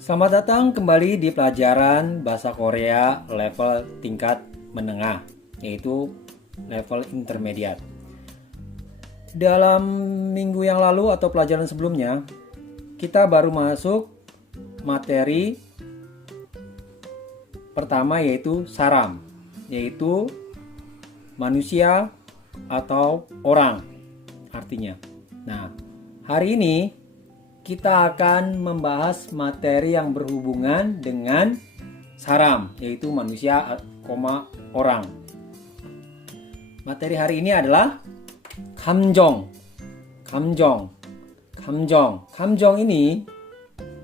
Selamat datang kembali di pelajaran bahasa Korea level tingkat menengah, yaitu level intermediate. Dalam minggu yang lalu atau pelajaran sebelumnya, kita baru masuk materi pertama yaitu saram, yaitu manusia atau orang artinya. Nah, hari ini kita akan membahas materi yang berhubungan dengan saram, yaitu manusia, orang. Materi hari ini adalah 감정. 감정 ini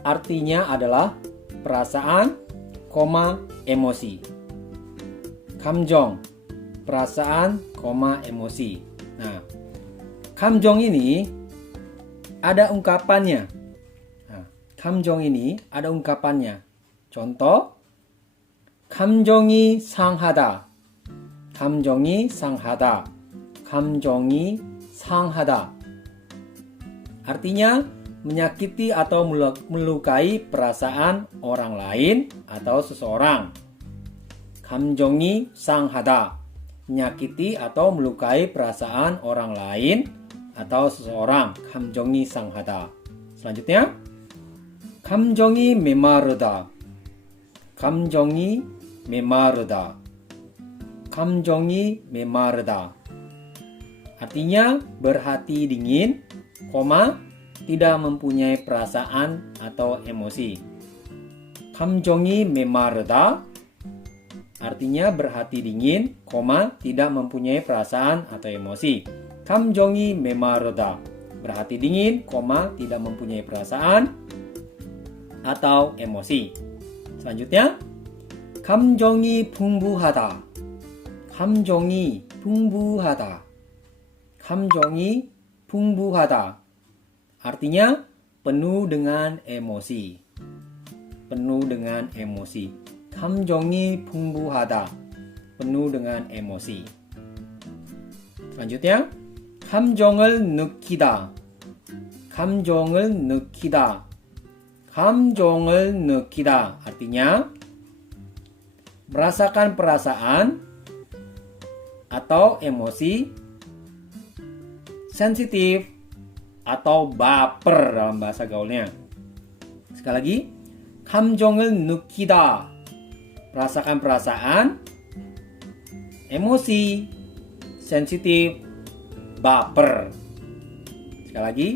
artinya adalah perasaan, emosi. 감정, perasaan, emosi. Nah, 감정 ini ada ungkapannya. Nah, 감정 ini ada ungkapannya. Contoh, 감정이 상하다. 감정이 상하다. 감정이 상하다. Artinya menyakiti atau melukai perasaan orang lain atau seseorang. 감정이 상하다. Menyakiti atau melukai perasaan orang lain atau seseorang. 감정이 상하다. Selanjutnya, 감정이 메마르다. 감정이 메마르다. 감정이 메마르다. Artinya berhati dingin, tidak mempunyai perasaan atau emosi. 감정이 메마르다. Artinya berhati dingin, tidak mempunyai perasaan atau emosi. 감정이 메마르다. Berhati dingin, tidak mempunyai perasaan atau emosi. Selanjutnya, 감정이 풍부하다. 감정이 풍부하다. 감정이 풍부하다. Artinya penuh dengan emosi. Penuh dengan emosi. 감정이 풍부하다. Penuh dengan emosi. Selanjutnya, 감정을 느끼다. 감정을 느끼다. 감정을 느끼다. Artinya merasakan perasaan atau emosi sensitif atau baper dalam bahasa gaulnya. Sekali lagi, 감정을 느끼다. Merasakan perasaan, emosi, sensitif, baper. Sekali lagi,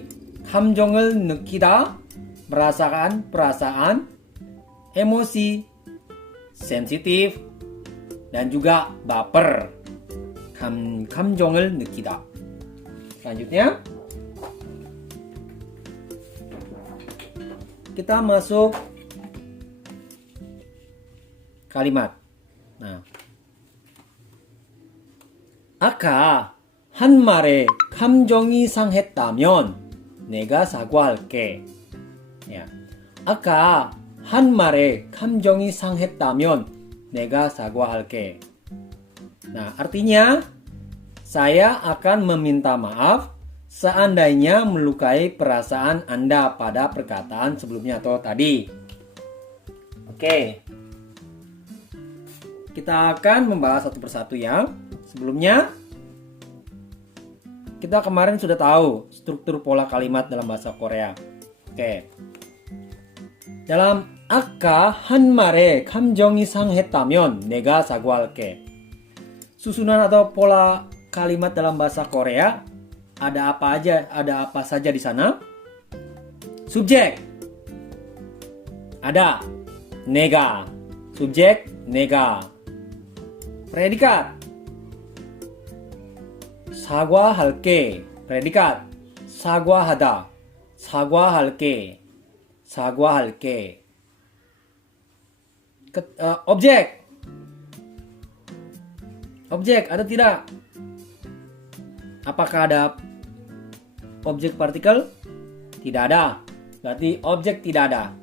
감정을 느끼다. Merasakan perasaan, emosi, sensitif, dan juga baper. 감정을 느끼다. Selanjutnya, kita masuk kalimat. Nah, 아까 한 말에 감정이 상했다면 내가 사과할게. Ya. 아까 한 말에 감정이 상했다면 내가 사과할게. Nah, artinya saya akan meminta maaf seandainya melukai perasaan Anda pada perkataan sebelumnya atau tadi. Oke. Kita akan membahas satu persatu ya. Sebelumnya, kita kemarin sudah tahu struktur pola kalimat dalam bahasa Korea. Oke. dalam 아까 한 말에 감정이 상했다면 내가 사과할게. Susunan atau pola kalimat dalam bahasa Korea ada apa saja di sana? Subjek ada 내가, subjek 내가. Predikat 사과할게, predikat 사과하다, 사과할게, 사과할게. Objek ada tidak? Apakah ada objek partikel? Tidak ada. Berarti objek tidak ada.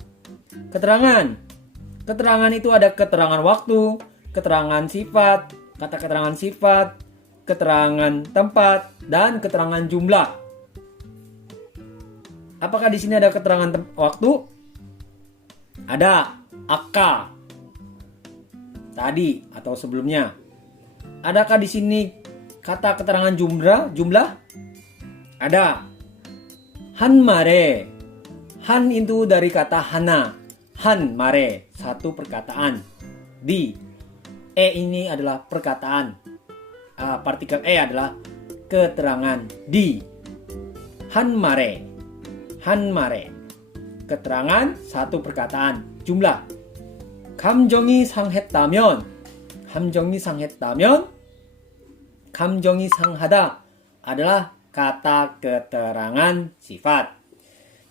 Keterangan itu ada keterangan waktu, keterangan sifat, kata keterangan sifat, keterangan tempat, dan keterangan jumlah. Apakah di sini ada keterangan waktu? Ada aka tadi atau sebelumnya. Adakah di sini kata keterangan jumlah? Ada. Han mare. Han itu dari kata hana. Han mare, satu perkataan. Di. Ini adalah perkataan. Partikel adalah keterangan di. Han mare. Han mare. Keterangan satu perkataan. Jumlah. 감정이 상했다면. 감정이 상했다면. 감정이 상하다 adalah kata keterangan sifat.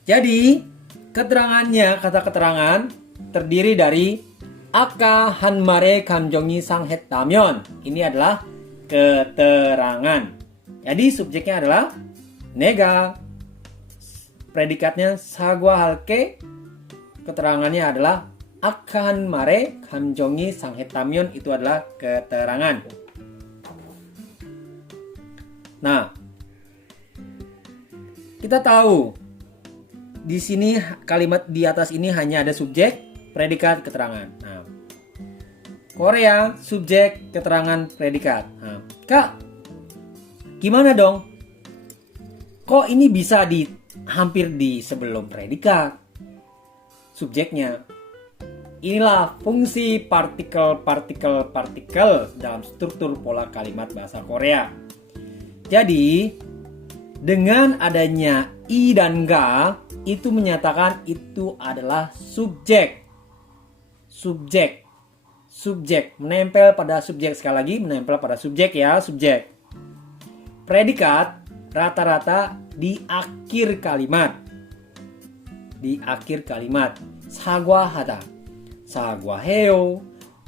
Jadi, keterangannya, kata keterangan terdiri dari 아까 한 말에 감정이 상했다면. Ini adalah keterangan. Jadi subjeknya adalah 내가, predikatnya 사과할게, keterangannya adalah 아까 한 말에 감정이 상했다면. Itu adalah keterangan. Nah, kita tahu di sini kalimat di atas ini hanya ada subjek, predikat, keterangan. Nah, Korea subjek, keterangan, predikat. Nah, Kak, gimana dong? Kok ini bisa hampir di sebelum predikat subjeknya? Inilah fungsi partikel dalam struktur pola kalimat bahasa Korea. Jadi, dengan adanya i dan ga, itu menyatakan itu adalah subjek. Subjek. Menempel pada subjek. Sekali lagi, menempel pada subjek ya, subjek. Predikat rata-rata di akhir kalimat. 사과하다, 사과해요,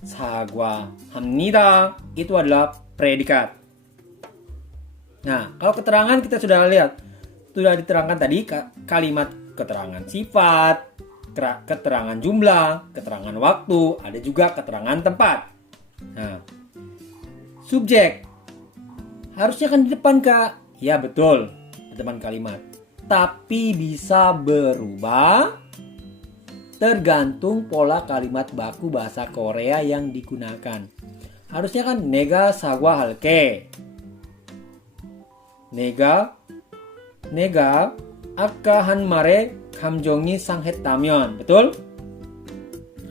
사과합니다. Itu adalah predikat. Nah, kalau keterangan kita sudah lihat, sudah diterangkan tadi kalimat keterangan sifat, keterangan jumlah, keterangan waktu, ada juga keterangan tempat. Nah, subjek harusnya kan di depan, Kak. Ya betul, di depan kalimat. Tapi bisa berubah tergantung pola kalimat baku bahasa Korea yang digunakan. Harusnya kan 내가 사과할게. 내가 아까 한 말에 감정이 상했다면. Betul?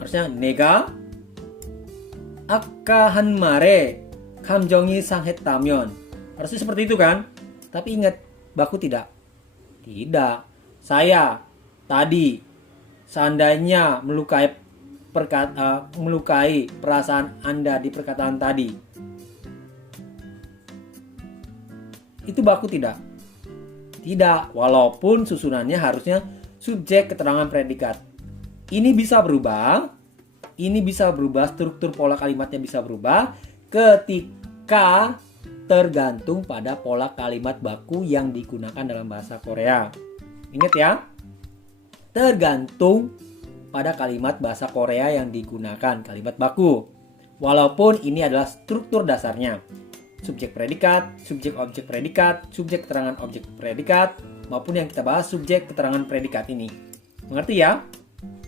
Harusnya 내가 아까 한 말에 감정이 상했다면. Harusnya seperti itu kan? Tapi ingat, baku tidak. Saya tadi seandainya melukai perasaan Anda di perkataan tadi. Itu baku tidak? Tidak, walaupun susunannya harusnya subjek, keterangan, predikat. Ini bisa berubah, struktur pola kalimatnya bisa berubah ketika tergantung pada pola kalimat baku yang digunakan dalam bahasa Korea. Ingat ya, tergantung pada kalimat bahasa Korea yang digunakan, kalimat baku. Walaupun ini adalah struktur dasarnya. Subjek predikat, subjek objek predikat, subjek keterangan objek predikat, maupun yang kita bahas subjek keterangan predikat ini. Mengerti ya?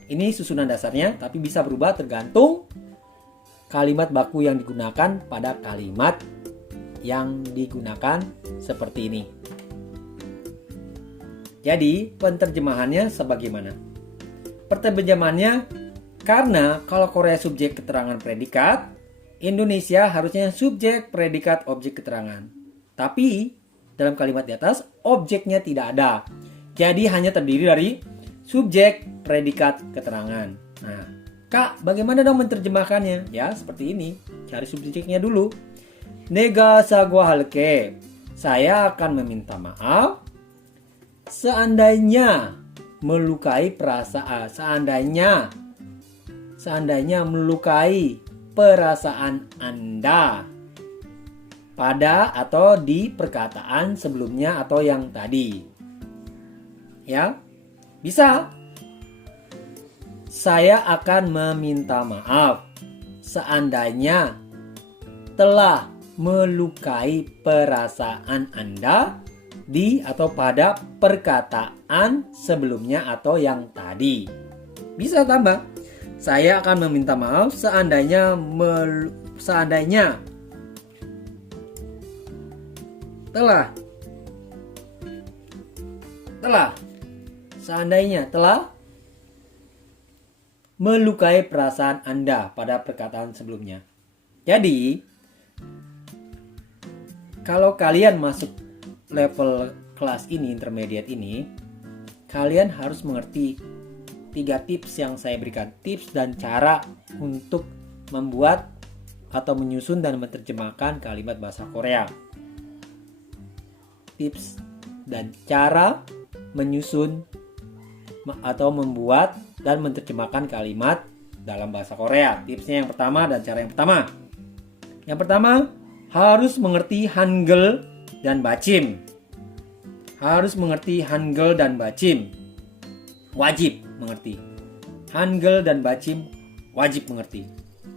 Ini susunan dasarnya, tapi bisa berubah tergantung kalimat baku yang digunakan pada kalimat yang digunakan seperti ini. Jadi, penerjemahannya sebagaimana? Penerjemahannya, karena kalau Korea subjek keterangan predikat, Indonesia harusnya subjek, predikat, objek keterangan. Tapi dalam kalimat di atas objeknya tidak ada. Jadi hanya terdiri dari subjek, predikat, keterangan. Nah, Kak, bagaimana dong menerjemahkannya? Ya, seperti ini. Cari subjeknya dulu. 내가 사과할게. Saya akan meminta maaf seandainya melukai perasaan, seandainya melukai perasaan Anda pada atau di perkataan sebelumnya atau yang tadi. Ya, bisa. Saya akan meminta maaf seandainya telah melukai perasaan Anda di atau pada perkataan sebelumnya atau yang tadi. Bisa tambah. Saya akan meminta maaf seandainya telah melukai perasaan Anda pada perkataan sebelumnya. Jadi, kalau kalian masuk level kelas ini, intermediate ini, kalian harus mengerti 3 tips yang saya berikan. Tips dan cara untuk membuat atau menyusun dan menerjemahkan kalimat bahasa Korea. Tips dan cara menyusun atau membuat dan menerjemahkan kalimat dalam bahasa Korea. Tipsnya yang pertama dan cara yang pertama. Yang pertama, harus mengerti Hangul dan Bachim. Harus mengerti Hangul dan Bachim. Wajib mengerti. Hangul dan Bachim wajib mengerti.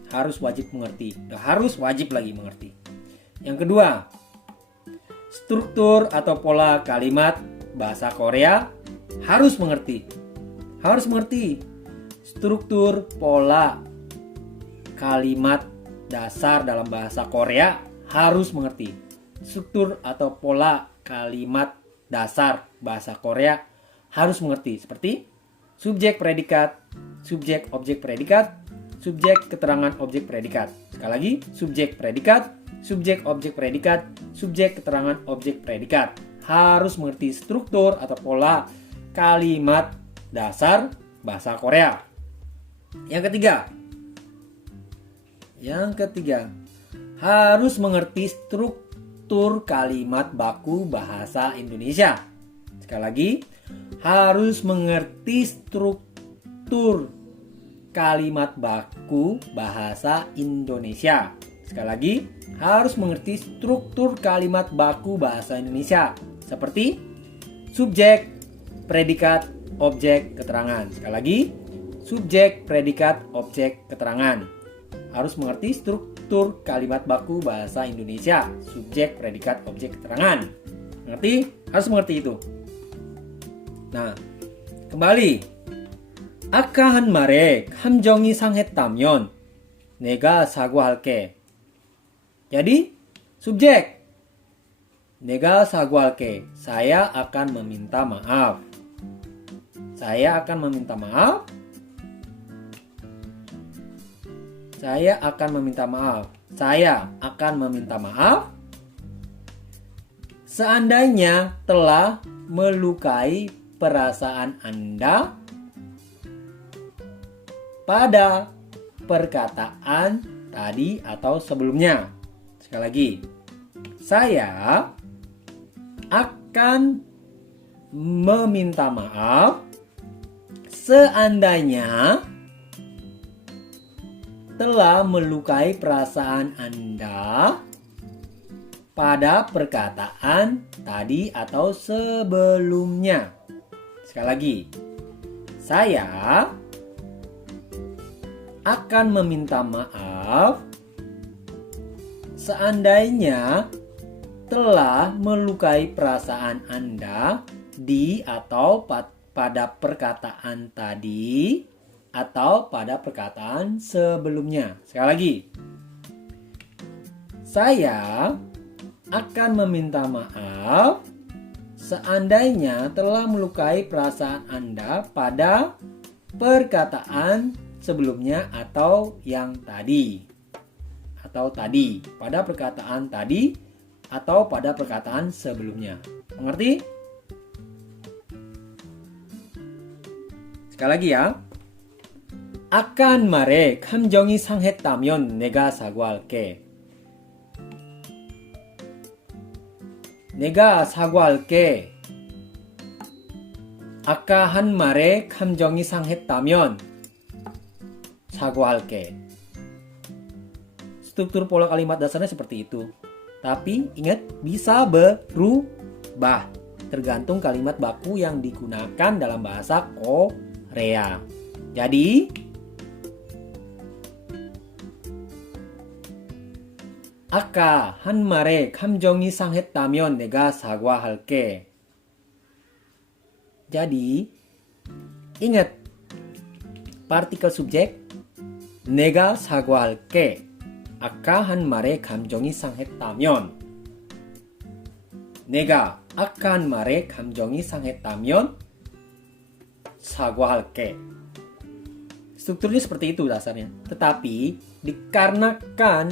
Harus wajib mengerti. Harus wajib lagi mengerti. Yang kedua, struktur atau pola kalimat bahasa Korea harus mengerti. Harus mengerti struktur pola kalimat dasar dalam bahasa Korea, harus mengerti struktur atau pola kalimat dasar bahasa Korea, harus mengerti seperti subjek predikat, subjek objek predikat, subjek keterangan objek predikat. Sekali lagi, subjek predikat, subjek objek predikat, subjek keterangan objek predikat. Harus mengerti struktur atau pola kalimat dasar bahasa Korea. Yang ketiga, harus mengerti struktur kalimat baku bahasa Indonesia. Sekali lagi, harus mengerti struktur kalimat baku bahasa Indonesia. Sekali lagi, harus mengerti struktur kalimat baku bahasa Indonesia seperti subjek, predikat, objek, keterangan. Sekali lagi, subjek, predikat, objek, keterangan. Harus mengerti struktur kalimat baku bahasa Indonesia, subjek, predikat, objek, keterangan. Mengerti? Harus mengerti itu. Nah, kembali. 아까 한 말에 감정이 상했다면 내가 사과할게. Jadi, subjek. 내가 사과할게. Saya akan meminta maaf. Saya akan meminta maaf. Saya akan meminta maaf. Saya akan meminta maaf. Seandainya telah melukai perasaan Anda pada perkataan tadi atau sebelumnya. Sekali lagi. Saya akan meminta maaf seandainya telah melukai perasaan Anda pada perkataan tadi atau sebelumnya. Sekali lagi, saya akan meminta maaf seandainya telah melukai perasaan Anda di atau pada perkataan tadi atau pada perkataan sebelumnya. Sekali lagi, saya akan meminta maaf seandainya telah melukai perasaan Anda pada perkataan sebelumnya atau yang tadi. Atau tadi, pada perkataan tadi atau pada perkataan sebelumnya. Mengerti? Sekali lagi ya. 아깐 말에 감정이 상했다면 내가 사과할게. 내가 사과할게. 아까 한 말에 감정이 상했다면 사과할게. Struktur pola kalimat dasarnya seperti itu. Tapi ingat, bisa berubah tergantung kalimat baku yang digunakan dalam bahasa Korea. Jadi, 아까 한 말에 감정이 상했다면 내가 사과할게. Jadi, ingat, partikel subjek 내가 사과할게. 아까 한 말에 감정이 상했다면 내가 아까 한 말에 감정이 상했다면 saguahalke. Strukturnya seperti itu dasarnya. Tetapi dikarenakan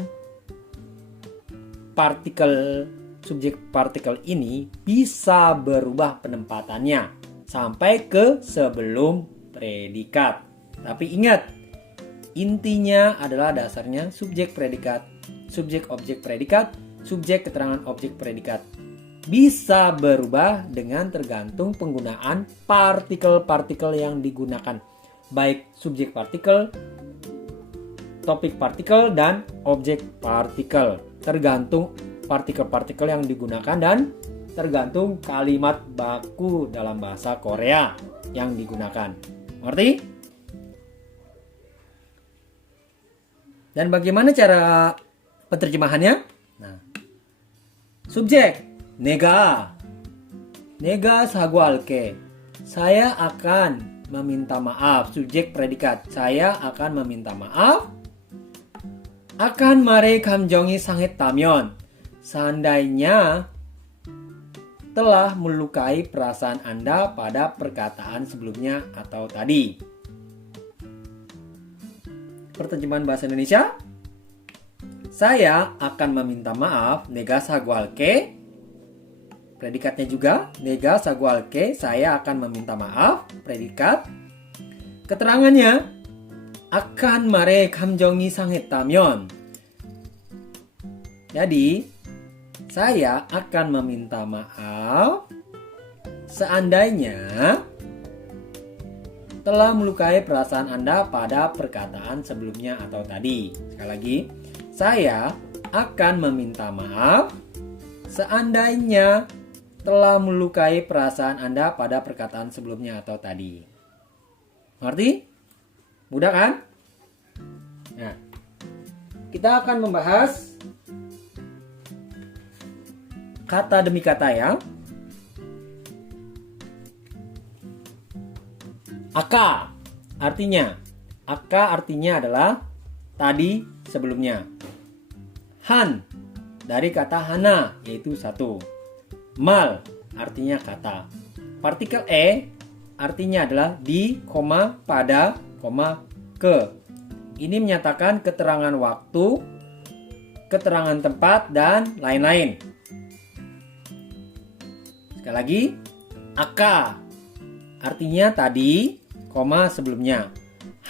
partikel subjek partikel ini bisa berubah penempatannya sampai ke sebelum predikat. Tapi ingat, intinya adalah dasarnya subjek predikat, subjek objek predikat, subjek keterangan objek predikat. Bisa berubah dengan tergantung penggunaan partikel-partikel yang digunakan, baik subjek partikel, topik partikel, dan objek partikel. Tergantung partikel-partikel yang digunakan dan tergantung kalimat baku dalam bahasa Korea yang digunakan. Ngerti? Dan bagaimana cara penerjemahannya? Nah, subjek Nega sagualke. Saya akan meminta maaf. Subjek predikat. Saya akan meminta maaf. Akan mare kamjongi 상했다면. Seandainya telah melukai perasaan Anda pada perkataan sebelumnya atau tadi. Perterjemahan bahasa Indonesia. Saya akan meminta maaf. Nega sagualke. Predikatnya juga, nega sagualke, saya akan meminta maaf. Predikat. Keterangannya, akan mare 감정이 상했다면. Jadi, saya akan meminta maaf seandainya telah melukai perasaan Anda pada perkataan sebelumnya atau tadi. Sekali lagi, saya akan meminta maaf seandainya telah melukai perasaan Anda pada perkataan sebelumnya atau tadi. Ngerti? Mudah kan? Nah, kita akan membahas kata demi kata ya. Aka artinya adalah tadi sebelumnya. Han dari kata hana yaitu satu. Mal artinya kata. Partikel artinya adalah di, pada, ke. Ini menyatakan keterangan waktu, keterangan tempat, dan lain-lain. Sekali lagi, aka artinya tadi, sebelumnya.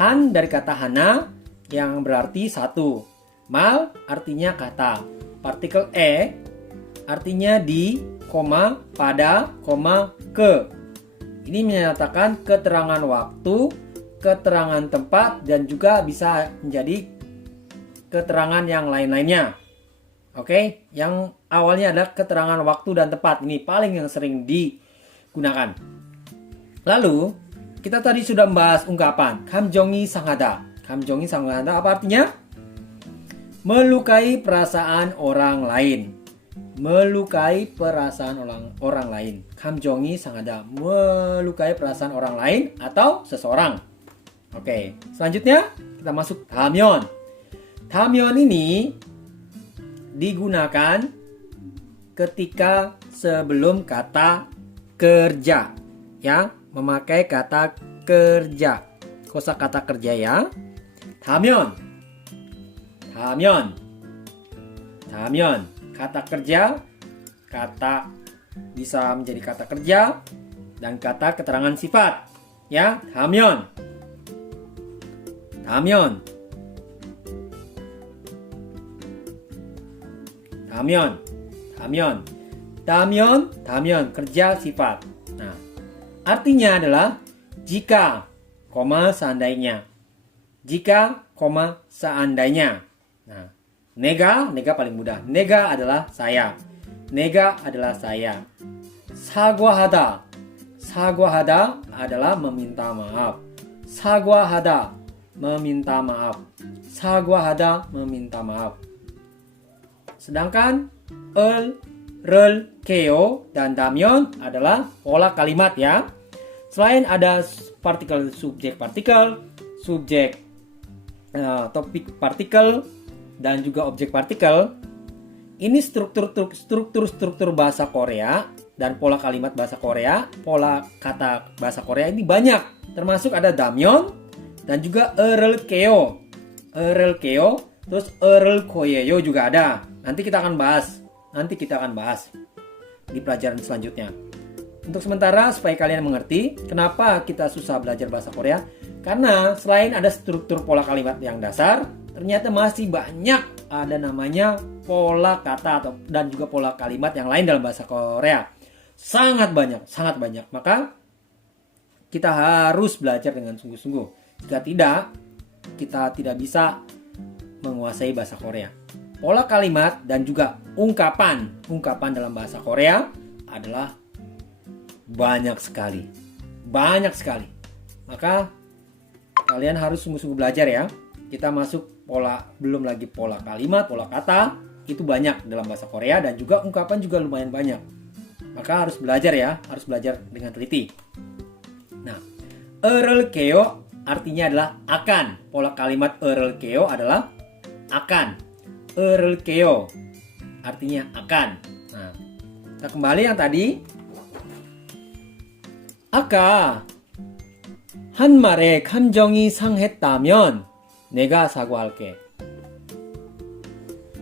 Han dari kata hana yang berarti satu. Mal artinya kata. Partikel artinya di, pada, ke. Ini menyatakan keterangan waktu, keterangan tempat, dan juga bisa menjadi keterangan yang lain-lainnya. Oke, yang awalnya adalah keterangan waktu dan tempat. Ini paling yang sering digunakan. Lalu, kita tadi sudah membahas ungkapan 감정이 상하다. 감정이 상하다 apa artinya? Melukai perasaan orang lain. Melukai perasaan orang lain. 감정이 상하다. Melukai perasaan orang lain atau seseorang. Oke, selanjutnya kita masuk 다면. 다면 ini digunakan ketika sebelum kata kerja. Ya, memakai kata kerja. Kosakata kerja ya. 다면. Kata kerja, kata bisa menjadi kata kerja dan kata keterangan sifat. Ya, 다면. Kerja sifat. Nah, artinya adalah jika, seandainya. Jika, seandainya. Nah, nega paling mudah. Nega adalah saya. 사과하다 adalah meminta maaf. 사과하다 meminta maaf. Sedangkan rel, keo, dan 다면 adalah pola kalimat ya. Selain ada partikel subjek partikel, subjek topik partikel dan juga objek partikel. Ini struktur bahasa Korea dan pola kalimat bahasa Korea, pola kata bahasa Korea ini banyak. Termasuk ada damyeon dan juga ereulkeo. Ereulkeo, terus ereulkoyeyo juga ada. Nanti kita akan bahas di pelajaran selanjutnya. Untuk sementara supaya kalian mengerti kenapa kita susah belajar bahasa Korea, karena selain ada struktur pola kalimat yang dasar, ternyata masih banyak ada namanya pola kata dan juga pola kalimat yang lain dalam bahasa Korea. Sangat banyak. Maka kita harus belajar dengan sungguh-sungguh. Jika tidak, kita tidak bisa menguasai bahasa Korea. Pola kalimat dan juga ungkapan dalam bahasa Korea adalah banyak sekali. Maka kalian harus sungguh-sungguh belajar ya. Kita masuk belum lagi pola kalimat, pola kata, itu banyak dalam bahasa Korea dan juga ungkapan juga lumayan banyak. Maka harus belajar ya, harus belajar dengan teliti. Nah, ereulkeo artinya adalah akan. Pola kalimat ereulkeo adalah akan. Ereulkeo artinya akan. Nah, kita kembali yang tadi. 아까 한 말에 감정이 상했다면 내가 사과할게.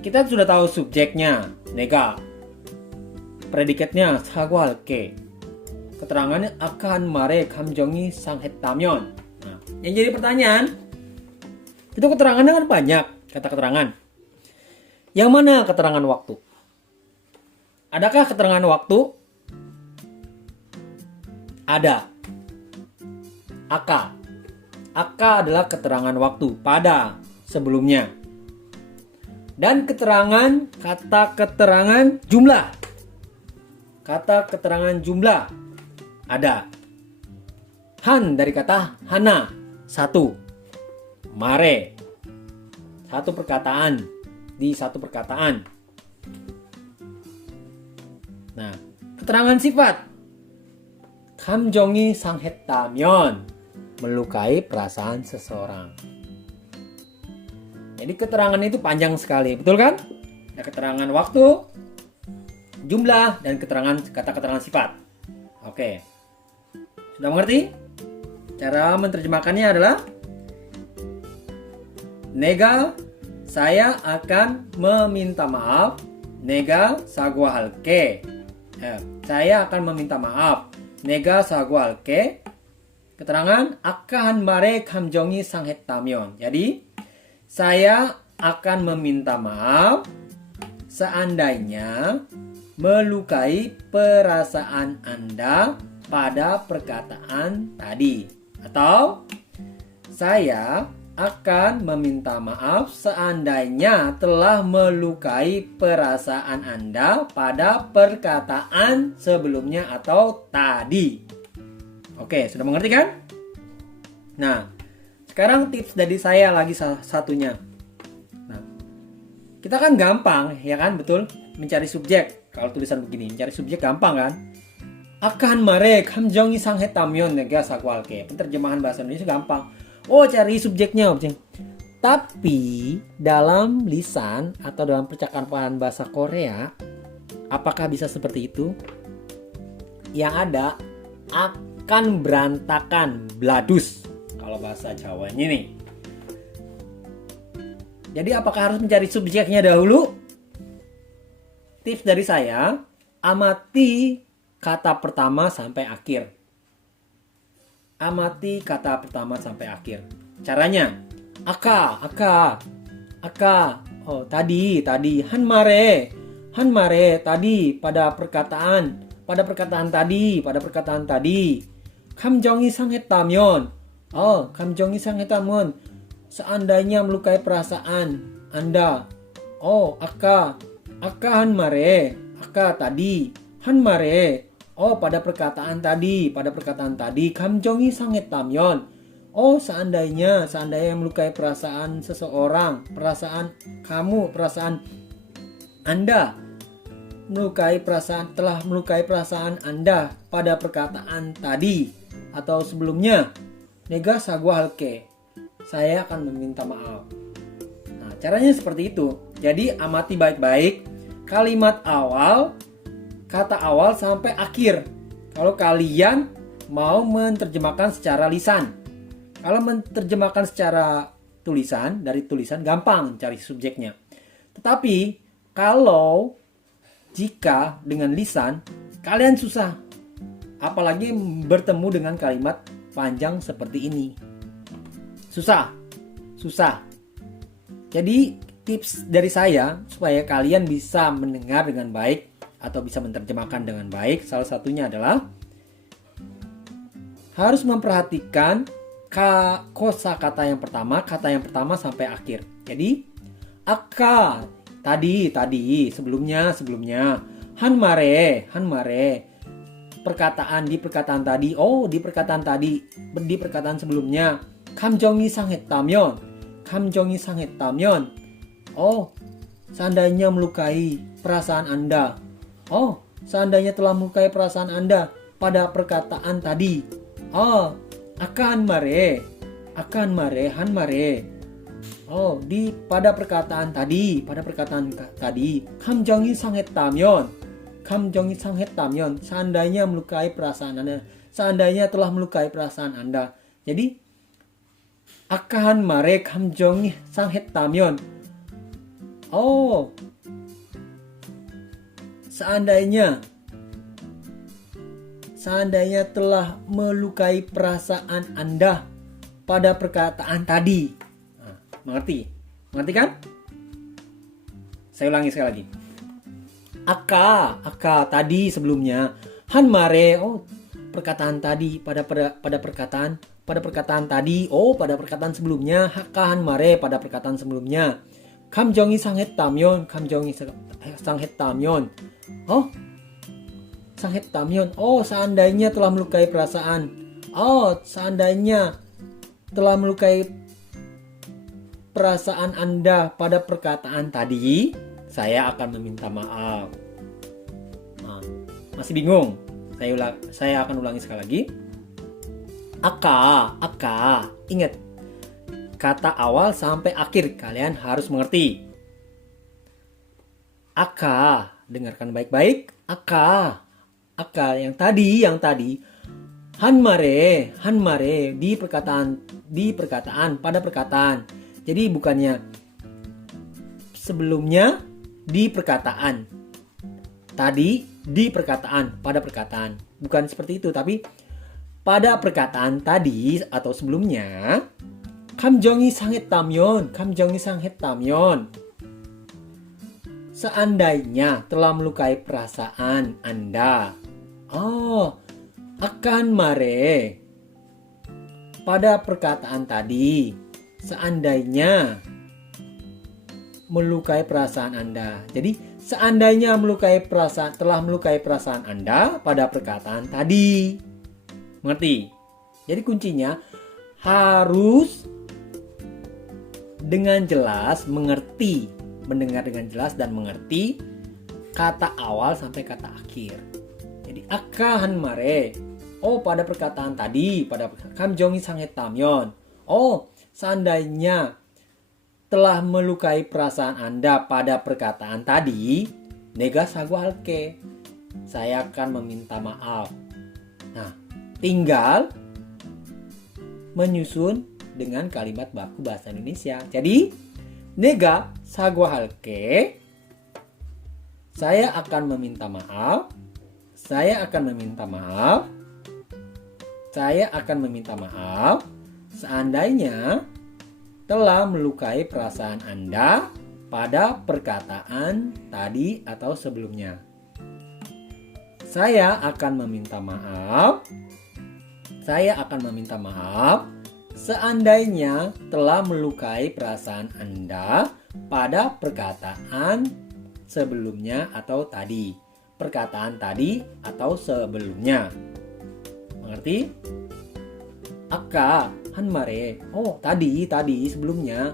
Kita sudah tahu subjeknya, 내가. predikatnya 사과할게. keterangannya akan 말에 감정이 상했다면. Nah, yang jadi pertanyaan, itu keterangannya kan banyak, kata keterangan. Yang mana keterangan waktu? Adakah keterangan waktu? Ada. Aka adalah keterangan waktu pada, sebelumnya. Dan kata keterangan jumlah. Kata keterangan jumlah ada. Han dari kata hana, satu. Mare, satu perkataan di satu perkataan. Nah, keterangan sifat. 감정이 상했다면, melukai perasaan seseorang. Jadi keterangan itu panjang sekali, betul kan? Ada keterangan waktu, jumlah, dan kata keterangan sifat. Oke, sudah mengerti? Cara menerjemahkannya adalah Nega, saya akan meminta maaf. Nega saguahalke. Saya akan meminta maaf. Nega sagualke. Keterangan akan mare 감정이 상했다면. Jadi saya akan meminta maaf seandainya melukai perasaan Anda pada perkataan tadi. Atau saya akan meminta maaf seandainya telah melukai perasaan Anda pada perkataan sebelumnya atau tadi. Oke, sudah mengerti kan? Nah, sekarang tips dari saya lagi satunya. Nah, kita kan gampang, ya kan? Betul? Mencari subjek. Kalau tulisan begini, mencari subjek gampang kan? Akan mare 감정이 상했다면 내가 사과할게. Penterjemahan bahasa Indonesia gampang. Oh, cari subjeknya, objek. Tapi dalam lisan atau dalam percakapan bahasa Korea, apakah bisa seperti itu? Yang ada akan berantakan, bladus. Kalau bahasa Jawanya nih. Jadi apakah harus mencari subjeknya dahulu? Tips dari saya, amati kata pertama sampai akhir. Amati kata pertama sampai akhir. Caranya, aka. Oh, tadi, han mare, tadi pada perkataan tadi. 감정이 상했다면. Oh, 감정이 상했다면. Seandainya melukai perasaan Anda. Oh, aka han mare, aka tadi, han mare. Oh, pada perkataan tadi, 감정이 상했다면. Oh, seandainya melukai perasaan seseorang, perasaan kamu, perasaan Anda, telah melukai perasaan Anda pada perkataan tadi atau sebelumnya. Nega saguahalke. saya akan meminta maaf. Nah, caranya seperti itu. Jadi amati baik-baik kalimat awal, kata awal sampai akhir. Kalau kalian mau menerjemahkan secara lisan. Kalau menerjemahkan secara tulisan, dari tulisan gampang cari subjeknya. Tetapi kalau jika dengan lisan, kalian susah. Apalagi bertemu dengan kalimat panjang seperti ini. Susah. Jadi tips dari saya supaya kalian bisa mendengar dengan baik atau bisa menerjemahkan dengan baik, salah satunya adalah harus memperhatikan kosakata yang pertama, kata yang pertama sampai akhir. Jadi aka tadi sebelumnya hanmare perkataan di perkataan tadi, di perkataan sebelumnya 감정이 상했다면, seandainya melukai perasaan Anda, seandainya telah melukai perasaan Anda pada perkataan tadi, hanmare, pada perkataan tadi, 감정이 상했다면, seandainya melukai perasaan Anda, seandainya telah melukai perasaan Anda. Jadi hanmare 감정이 상했다면, seandainya telah melukai perasaan Anda pada perkataan tadi. Mengerti kan? Saya ulangi sekali lagi. Aka tadi sebelumnya, hanmare, perkataan tadi pada perkataan tadi, pada perkataan sebelumnya, hanmare pada perkataan sebelumnya, 감정이 상했다면, seandainya telah melukai perasaan, seandainya telah melukai perasaan Anda pada perkataan tadi, saya akan meminta maaf. Masih bingung? Saya akan ulangi sekali lagi. Aka, ingat kata awal sampai akhir kalian harus mengerti. Aka, dengarkan baik-baik. Aka yang tadi. Hanmare di perkataan pada perkataan. Jadi bukannya sebelumnya di perkataan, tadi di perkataan pada perkataan, bukan seperti itu, tapi pada perkataan tadi atau sebelumnya. 감정이 상했다면, seandainya telah melukai perasaan Anda. Akan mare pada perkataan tadi, seandainya melukai perasaan Anda. Jadi seandainya telah melukai perasaan Anda pada perkataan tadi. Mengerti? Jadi kuncinya harus dengan jelas mengerti, mendengar dengan jelas dan mengerti kata awal sampai kata akhir. Jadi akan mare, pada perkataan tadi, pada 감정이 상했다면, seandainya telah melukai perasaan Anda pada perkataan tadi, 내가 사과할게, saya akan meminta maaf. Nah, tinggal menyusun dengan kalimat baku bahasa Indonesia. Jadi, 내가 사과할게, saya akan meminta maaf, seandainya telah melukai perasaan Anda pada perkataan tadi atau sebelumnya. Saya akan meminta maaf seandainya telah melukai perasaan Anda pada perkataan sebelumnya atau tadi. Perkataan tadi atau sebelumnya. Mengerti? Aka hanmare, tadi sebelumnya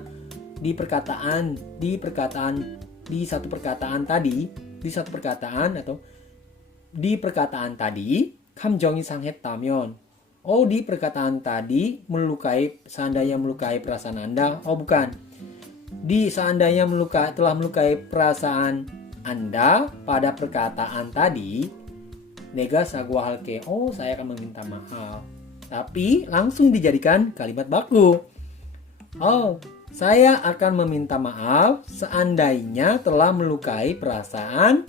di satu perkataan tadi, 감정이 상했다면, Oh, di perkataan tadi seandainya melukai perasaan Anda. Oh, bukan. Di seandainya telah melukai perasaan Anda pada perkataan tadi, nega saguahalke. Oh, saya akan meminta maaf. Tapi langsung dijadikan kalimat baku. Oh, saya akan meminta maaf seandainya telah melukai perasaan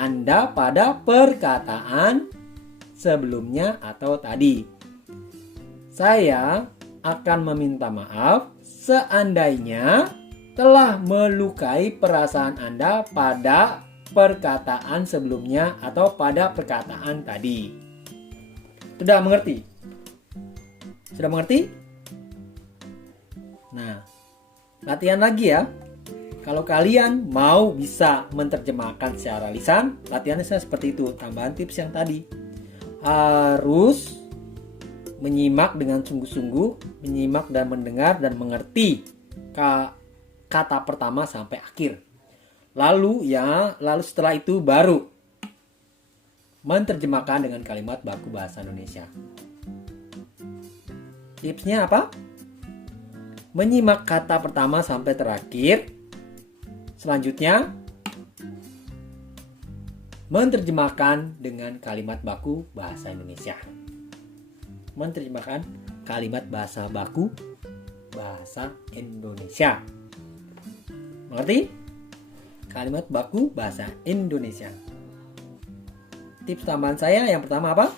Anda pada perkataan sebelumnya atau tadi. Saya akan meminta maaf seandainya telah melukai perasaan Anda pada perkataan sebelumnya atau pada perkataan tadi. Sudah mengerti? Sudah mengerti? Nah, latihan lagi ya. Kalau kalian mau bisa menerjemahkan secara lisan, latihannya seperti itu. Tambahan tips yang tadi. Harus menyimak dengan sungguh-sungguh, menyimak dan mendengar dan mengerti kata pertama sampai akhir. Lalu setelah itu baru menerjemahkan dengan kalimat baku bahasa Indonesia. Tipsnya apa? Menyimak kata pertama sampai terakhir. Selanjutnya menerjemahkan dengan kalimat baku bahasa Indonesia. Menerjemahkan kalimat bahasa baku bahasa Indonesia. Mengerti? Kalimat baku bahasa Indonesia. Tips tambahan saya yang pertama apa?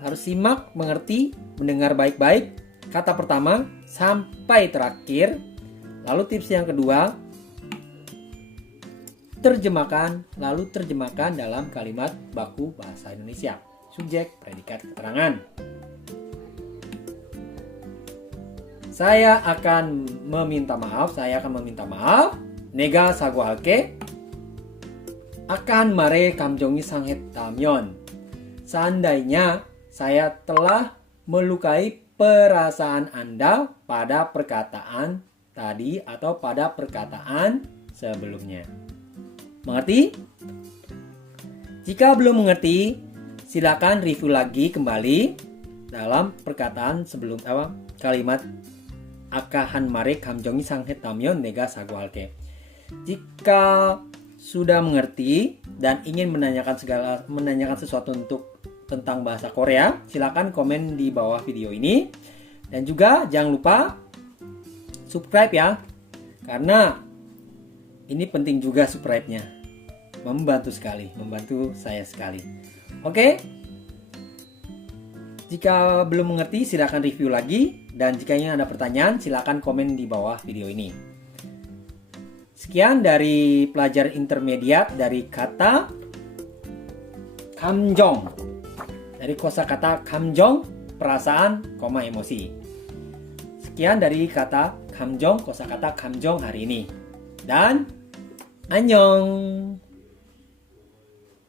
Harus simak, mengerti, mendengar baik-baik kata pertama sampai terakhir. Lalu tips yang kedua, terjemahkan dalam kalimat baku bahasa Indonesia. Subjek, predikat, keterangan. Saya akan meminta maaf. Nega saguhalke akan mare kamjongi sanghetamyon. Seandainya saya telah melukai perasaan Anda pada perkataan tadi atau pada perkataan sebelumnya. Mengerti? Jika belum mengerti, silakan review lagi kembali dalam perkataan sebelum kalimat akahan mare kamjongi sanghetamyon nega saguhalke. Jika sudah mengerti dan ingin menanyakan sesuatu tentang bahasa Korea, silakan komen di bawah video ini. Dan juga jangan lupa subscribe ya, karena ini penting juga subscribe-nya. Membantu saya sekali. Oke? Jika belum mengerti, silakan review lagi. Dan jika ingin ada pertanyaan, silakan komen di bawah video ini. Sekian dari pelajar intermediate dari kata kamjong. Dari kosakata kamjong, perasaan, emosi. Sekian dari kata kamjong, kosakata kamjong hari ini. Dan annyeong.